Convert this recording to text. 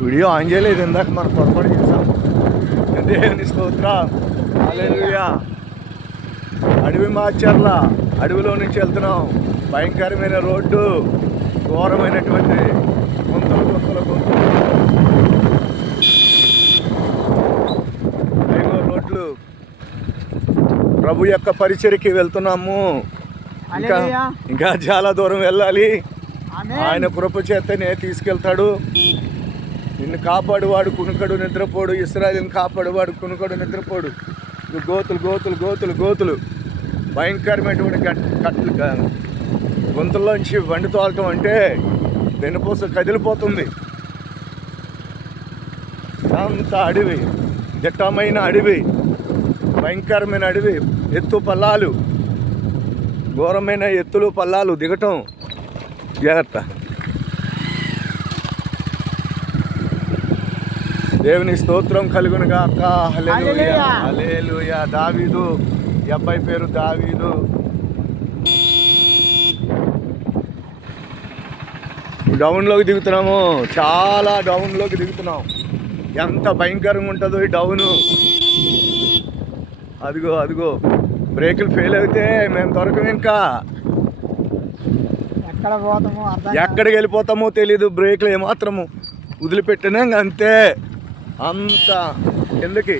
Video on చేయలేదు, ఇందాక మనం పొరపాటు చేసాం. దేవుని స్తోత్రం, హల్లెలూయా. అడవి మాచర్ల, అడవిలో నుంచి వెళ్తున్నాం. భయంకరమైన రోడ్డు, ఘోరమైనటువంటి గుంతలు గుంతలు గుంతలు, రోడ్లు. ప్రభు యొక్క పరిచర్యకి వెళ్తున్నాము. ఇంకా ఇంకా చాలా దూరం వెళ్ళాలి. ఆయన కృప చేతనే తీసుకెళ్తాడు. నిన్ను కాపాడువాడు కునుకడు నిద్రపోడు, ఇశ్రాయేలుని కాపాడువాడు కునుకడు నిద్రపోడు. గోతులు గోతులు గోతులు గోతులు, భయంకరమైనటువంటి కట్లు గొంతుల్లోంచి బండి తోలటం అంటే వెన్నుపూస కదిలిపోతుంది. అంత అడవి, దిట్టమైన అడవి, భయంకరమైన అడవి, ఎత్తు పల్లాలు, ఘోరమైన ఎత్తులు పల్లాలు దిగటం. జాగ్రత్త. దేవుని స్తోత్రం కలుగునుగాక. హల్లెలూయా హల్లెలూయా. దావీదు, ఈ అబ్బాయి పేరు దావీదు. డౌన్లోకి దిగుతున్నాము, చాలా డౌన్లోకి దిగుతున్నాం. ఎంత భయంకరంగా ఉంటుందో ఈ డౌను. అదిగో అదిగో, బ్రేకులు ఫెయిల్ అయితే మేము దొరకము. ఇంకా ఎక్కడికి వెళ్ళిపోతామో తెలీదు. బ్రేకులు ఏమాత్రము వదిలిపెట్టినా అంతే, అంత కిందకి.